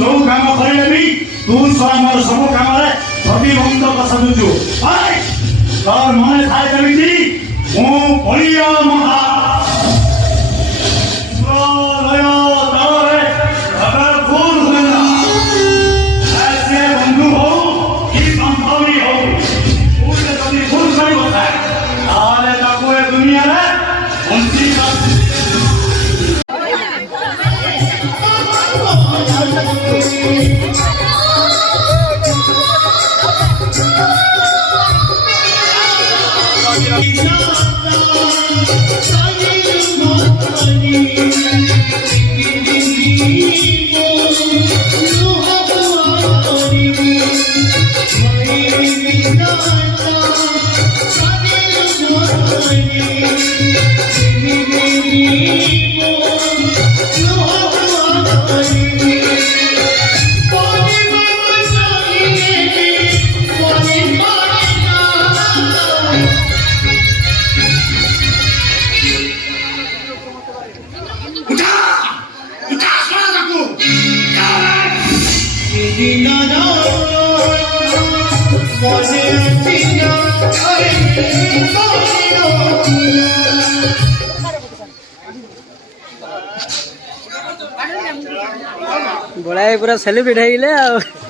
जो काम करे भी तू मोर सब काम छवि बंद पसंदु तोर मन थाए जमी मु बलिया महा बंधु हो कि बांधवी हो दुनिया बड़ा पूरा सेलिब्रेट है।